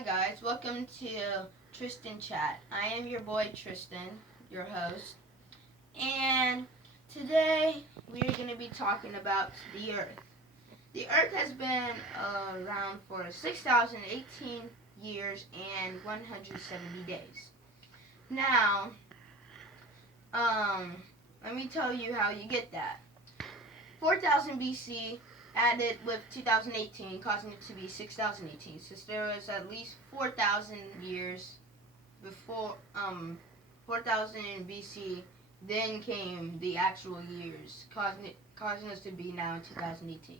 Hi guys, welcome to Tristan Chat. I am your boy Tristan, your host, and today we are going to be talking about the Earth. The Earth has been around for 6,018 years and 170 days. Now, let me tell you how you get that. 4,000 BC added with 2018, causing it to be 6,018, since there was at least 4,000 years before 4,000 BC. Then came the actual years, causing us to be now in 2018.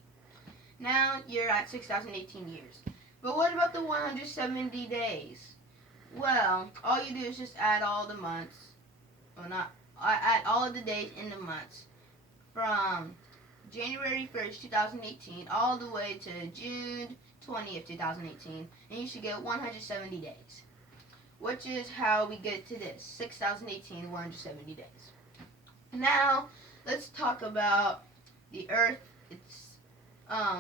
Now you're at 6,018 years. But what about the 170 days? Well, all you do is just add all the months. Well, not add all of the days in the months from January 1st, 2018, all the way to June 20th, 2018, and you should get 170 days, which is how we get to this, 6,018, 170 days. Now, let's talk about the Earth,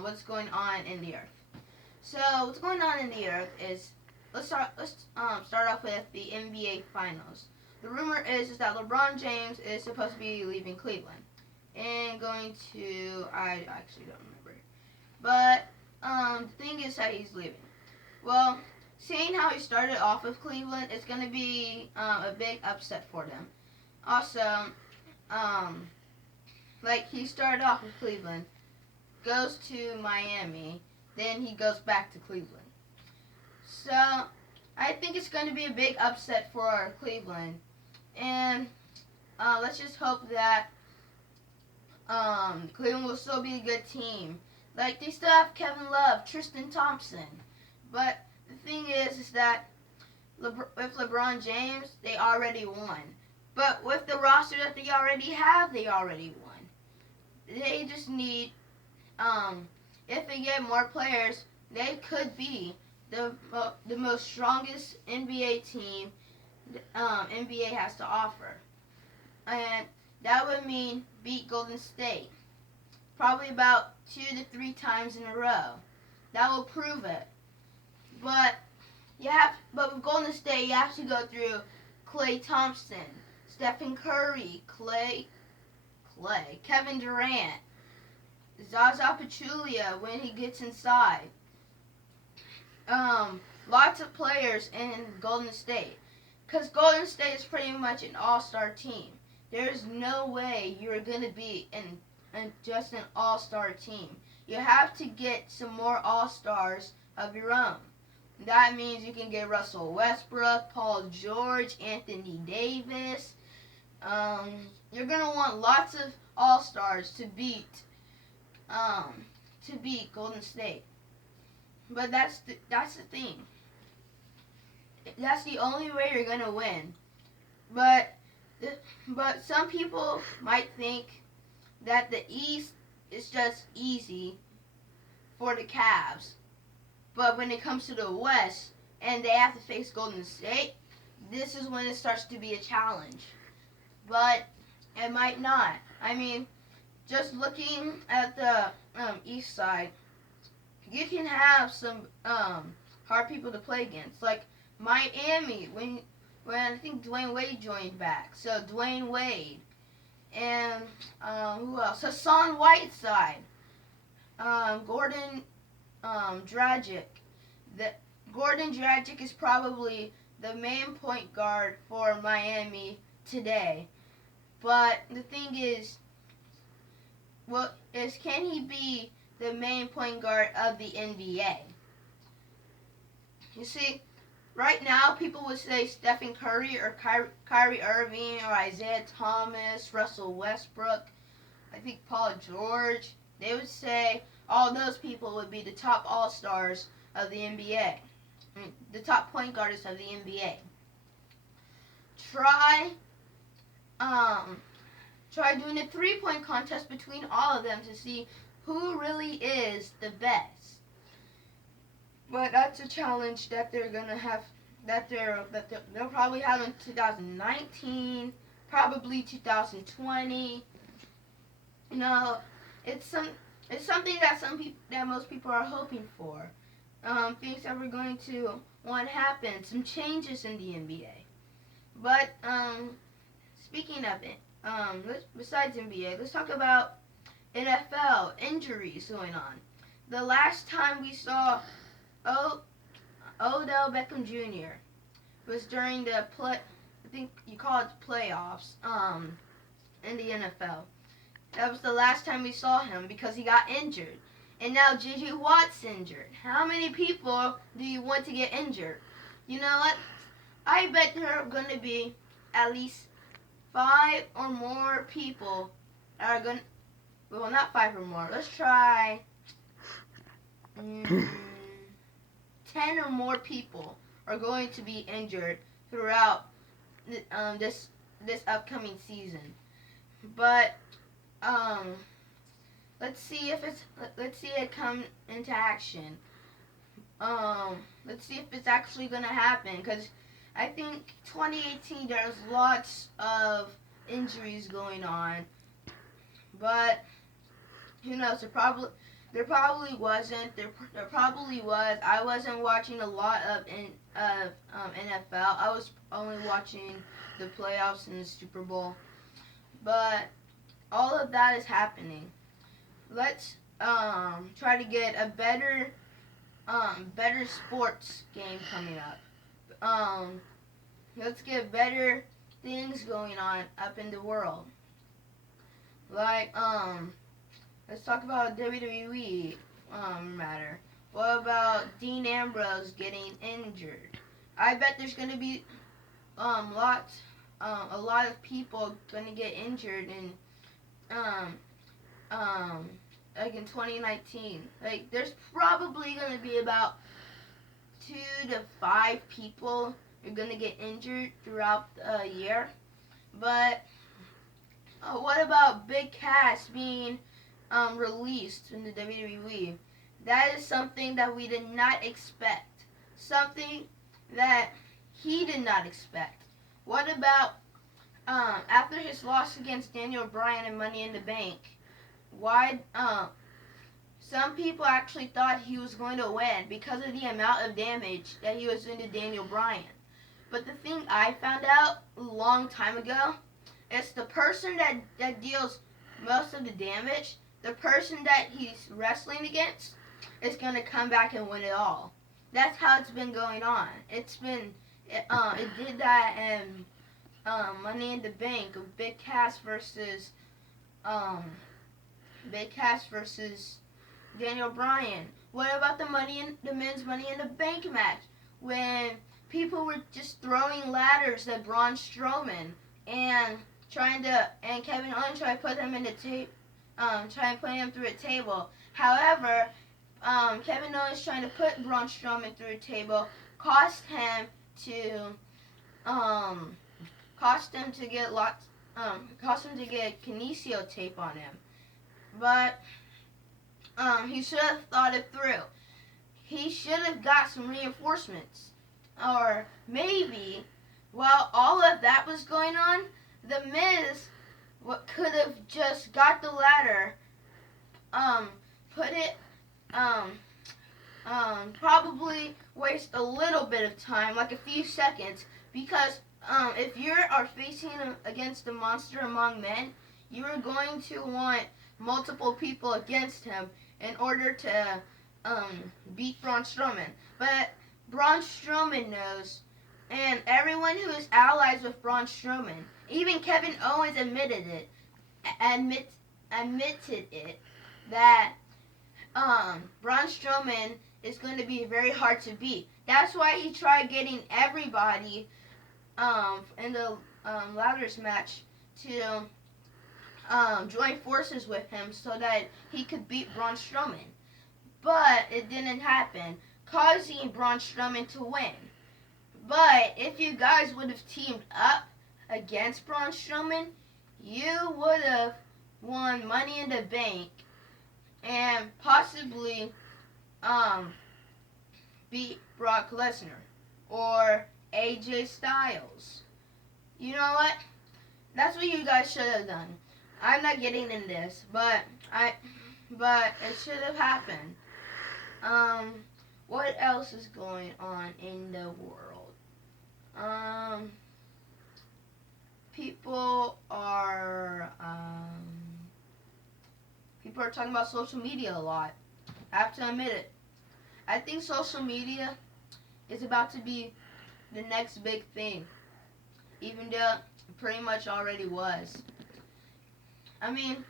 what's going on in the Earth. So, what's going on in the Earth is, let's start off with the NBA Finals. The rumor is that LeBron James is supposed to be leaving Cleveland and going to, I actually don't remember. But the thing is that he's leaving. Well, seeing how he started off with Cleveland, it's going to be a big upset for them. Also, like he started off with Cleveland, goes to Miami, then he goes back to Cleveland. So, I think it's going to be a big upset for Cleveland. And let's just hope that Cleveland will still be a good team. Like, they still have Kevin Love, Tristan Thompson. But the thing is that with LeBron James, they already won. But with the roster that they already have, they already won. They just need, if they get more players, they could be the most strongest NBA team NBA has to offer. And that would mean beat Golden State. Probably about 2 to 3 times in a row. That will prove it. But with Golden State, you have to go through Klay Thompson, Stephen Curry, Kevin Durant, Zaza Pachulia when he gets inside. Lots of players in Golden State. Because Golden State is pretty much an all-star team. There's no way you're going to be just an all-star team. You have to get some more all-stars of your own. That means you can get Russell Westbrook, Paul George, Anthony Davis. You're going to want lots of all-stars to beat Golden State. But that's the thing. That's the only way you're going to win. But some people might think that the East is just easy for the Cavs. But when it comes to the West and they have to face Golden State, this is when it starts to be a challenge. But it might not. I mean, just looking at the East side, you can have some hard people to play against. Like Miami, when I think Dwayne Wade joined back. So Dwayne Wade. And who else? Hassan Whiteside. Gordon Dragic. Gordon Dragic is probably the main point guard for Miami today. But the thing is, can he be the main point guard of the NBA? You see, right now, people would say Stephen Curry or Kyrie Irving or Isaiah Thomas, Russell Westbrook, I think Paul George. They would say all those people would be the top all-stars of the NBA. I mean, the top point guards of the NBA. Try doing a three-point contest between all of them to see who really is the best. But that's a challenge that they're gonna have. They'll probably have in 2019, probably 2020. You know, it's something that most people are hoping for. things that were going to want to happen, some changes in the NBA. But speaking of it, besides NBA, let's talk about NFL injuries going on. The last time we saw Odell Beckham Jr. was during the I think you call it playoffs, in the NFL. That was the last time we saw him because he got injured. And now J.J. Watt's injured. How many people do you want to get injured? You know what? I bet there are going to be at least 5 or more people that are going to, well, not 5 or more. Let's try 10 or more people are going to be injured throughout this upcoming season. But let's see it come into action. Let's see if it's actually gonna happen, because I think 2018 there's lots of injuries going on, but who knows? There probably wasn't. There probably was. I wasn't watching a lot of NFL. I was only watching the playoffs and the Super Bowl, but all of that is happening. Let's try to get a better sports game coming up. Let's get better things going on up in the world. Like let's talk about WWE matter. What about Dean Ambrose getting injured? I bet there's gonna be a lot of people gonna get injured in like in 2019. Like there's probably gonna be about 2 to 5 people who are gonna get injured throughout the year. But what about Big Cass being released in the WWE? That is something that we did not expect. Something that he did not expect. What about after his loss against Daniel Bryan in Money in the Bank? Why? Some people actually thought he was going to win because of the amount of damage that he was doing to Daniel Bryan. But the thing I found out a long time ago is the person that deals most of the damage, the person that he's wrestling against, is going to come back and win it all. That's how it's been going on. It did that in Money in the Bank of Big Cass versus Daniel Bryan. What about the men's Money in the Bank match when people were just throwing ladders at Braun Strowman and Kevin Owens tried to put him in the try and put him through a table. However, Kevin Owens trying to put Braun Strowman through a table cost him to get kinesio tape on him. But he should have thought it through. He should have got some reinforcements. Or maybe while all of that was going on, The Miz could have just got the ladder, put it, probably waste a little bit of time, like a few seconds, because if you are facing against a monster among men, you are going to want multiple people against him in order to beat Braun Strowman. But Braun Strowman knows, and everyone who is allies with Braun Strowman, even Kevin Owens admitted it, that Braun Strowman is going to be very hard to beat. That's why he tried getting everybody in the ladders match to join forces with him so that he could beat Braun Strowman. But it didn't happen, causing Braun Strowman to win. But if you guys would have teamed up against Braun Strowman, you would have won Money in the Bank and possibly beat Brock Lesnar or AJ Styles. You know what? That's what you guys should have done. I'm not getting in this, but it should have happened. what else is going on in the world? People are talking about social media a lot. I have to admit it. I think social media is about to be the next big thing, even though it pretty much already was. I mean,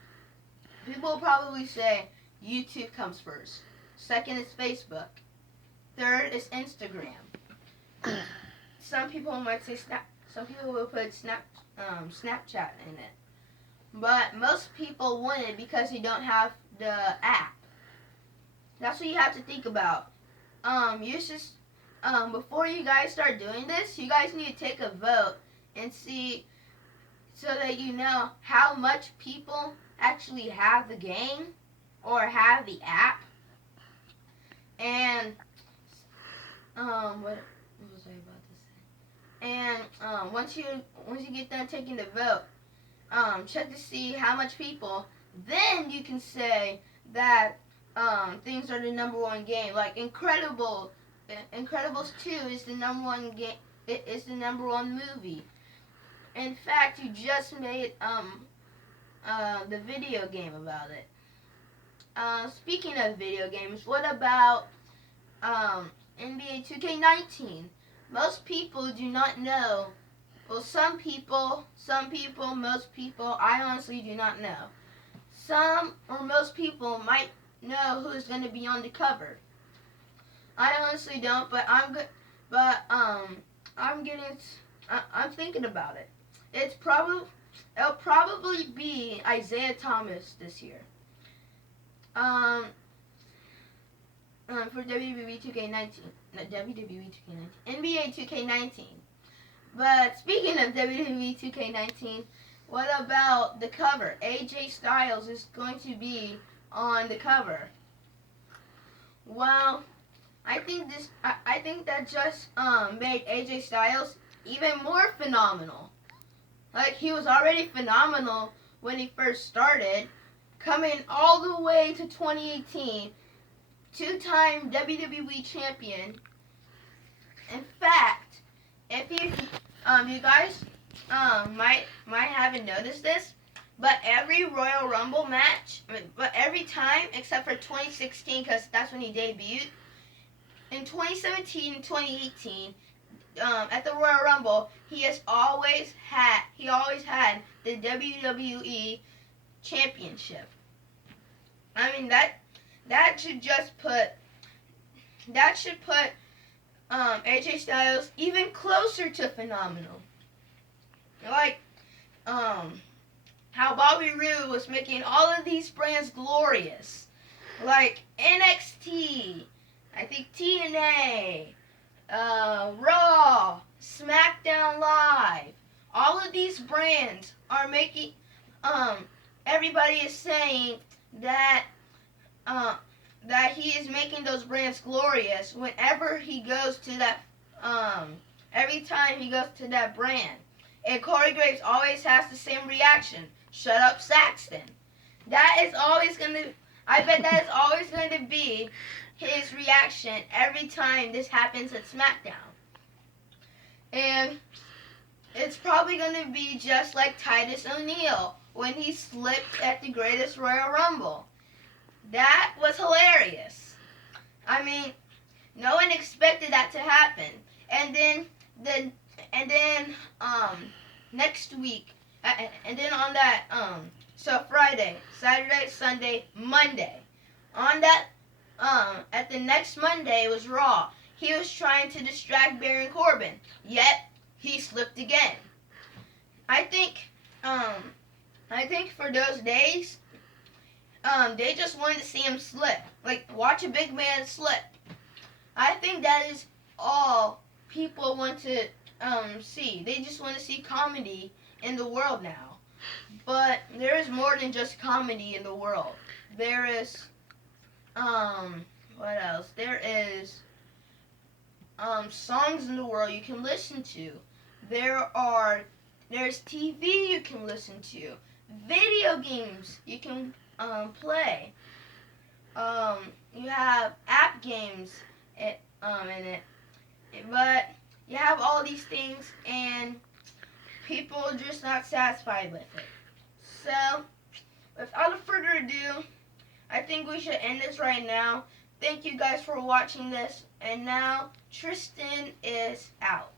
people will probably say YouTube comes first. Second is Facebook. Third is Instagram. Some people might say Some people will put Snapchat in it. But most people want it because they don't have the app. That's what you have to think about. Before you guys start doing this, you guys need to take a vote and see, so that you know how much people actually have the game or have the app. And what was I about to say? And once you get done taking the vote, check to see how much people. Then you can say that things are the number one game. Like Incredibles 2 is the number one game. It is the number one movie. In fact, you just made the video game about it. Speaking of video games, what about NBA 2K19? Most people do not know. Well, some people, most people, I honestly do not know. Some or most people might know who's going to be on the cover. I honestly don't, but I'm thinking about it. It'll probably be Isaiah Thomas this year. For WWE 2K19, not WWE 2K19, NBA 2K19. But speaking of WWE 2K19, what about the cover? AJ Styles is going to be on the cover. Well, I think that just made AJ Styles even more phenomenal. Like, he was already phenomenal when he first started, coming all the way to 2018, two-time WWE champion. In fact, if you guys might haven't noticed this, but every Royal Rumble match, but every time except for 2016, because that's when he debuted. In 2017 and 2018, at the Royal Rumble, he always had the WWE Championship. I mean, that should put AJ Styles even closer to phenomenal. Like how Bobby Roode was making all of these brands glorious, like NXT, I think TNA, Raw, SmackDown Live. All of these brands are making. Everybody is saying that he is making those brands glorious whenever he goes to that. Every time he goes to that brand, and Corey Graves always has the same reaction. Shut up, Saxton. That is always gonna. I bet that is always going to be his reaction every time this happens at SmackDown. And it's probably going to be just like Titus O'Neil when he slipped at the Greatest Royal Rumble. That was hilarious. I mean, no one expected that to happen. And then next week, and then on that, so Friday, Saturday, Sunday, Monday. On that, at the next Monday was Raw. He was trying to distract Baron Corbin, yet he slipped again. I think for those days, they just wanted to see him slip. Like, watch a big man slip. I think that is all people want to see. They just want to see comedy in the world now. But there is more than just comedy in the world. There is, what else? There is, songs in the world you can listen to. There's TV you can listen to. Video games you can, play. You have app games in it. But you have all these things, and people are just not satisfied with it. So, without further ado, I think we should end this right now. Thank you guys for watching this, and now Tristan is out.